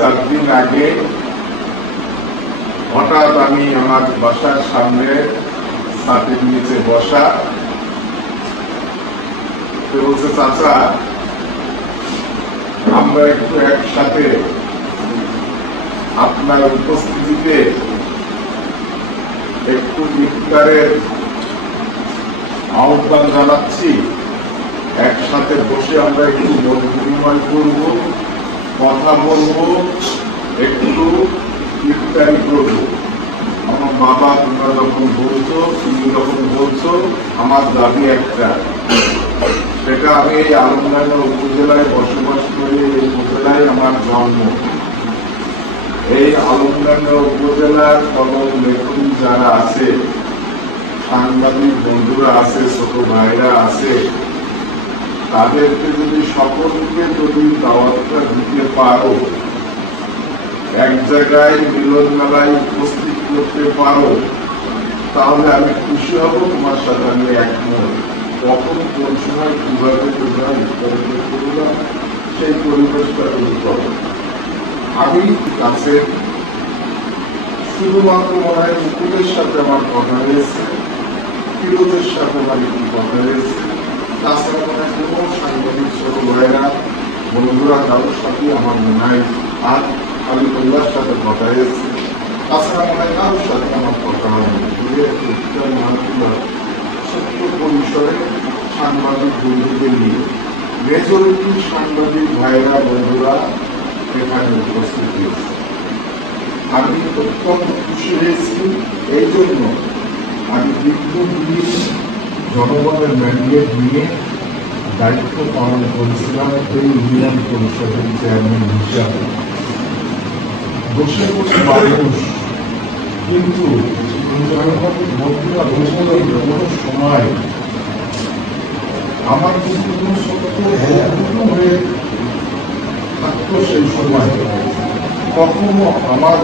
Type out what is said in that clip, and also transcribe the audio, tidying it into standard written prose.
3-4 দিন আগে হঠাৎ আমি আমার বাসার সামনে ছাদের নিচে বসা, বলছে চাচা আমরা একটু একসাথে আপনার উপস্থিতিতে একটু ইফতারের আহ্বান জানাচ্ছি, একসাথে বসে আমরা একটু মত বিনিময় করব, কথা বলবো, একটু ইফতারি করব। আমার বাবা তোমরা যখন বলছো, তুমি যখন বলছো, আমার দাবি একটা, সেটা আমি এই আলমডাঙ্গা উপজেলায় বসবাস করি, এই উপজেলায় আমার জন্ম। এই আলমডাঙ্গা উপজেলার কলম লেখক যারা আছে, সাংবাদিক বন্ধুরা আছে, ছোট ভাইরা আছে, তাদেরকে যদি সকলকে যদি দাওয়াতটা দিতে পারো, এক জায়গায় মিলন মেলায় উপস্থিত করতে পারো, তাহলে আমি খুশি হব, তোমার সাথে আমি একমত। কখন কোন সময় কিভাবে তোমরা ইফতারিতে করবা, সেই পরিবেশটা তৈরি করো। আমি কাছে শুধুমাত্র মনে হয় মুকুলের সাথে আমার কথা হয়েছে, ফিরোজের সাথে আমার একটু কথা হয়েছে, তাছাড়া মনে হয় কোনো সাংবাদিক ছোট ভাইরা বন্ধুরা কারোর সাথে আমার মনে হয় আর আলিমুল্লার সাথে কথা হয়েছে, তাছাড়া মনে হয় কারোর সাথে আমার কথা হয়নি। ছোট্ট পরিসরে সাংবাদিক বন্ধুদের নিয়ে মেজরিটি সাংবাদিক ভাইরা বন্ধুরা এখানে উপস্থিত হয়েছে। আমি অত্যন্ত খুশি হয়েছি। এই জন্য আমি দীর্ঘদিন জনগণের ম্যান্ডেট নিয়ে দায়িত্ব পালন করেছিলাম এই ইউনিয়ন পরিষদের চেয়ারম্যান হিসাবে। বসে বসে মানুষ কিন্তু কোনো সময় আমার কিন্তু কোনো সত্য হয়ে থাকতো, সেই সময় কখনো আমার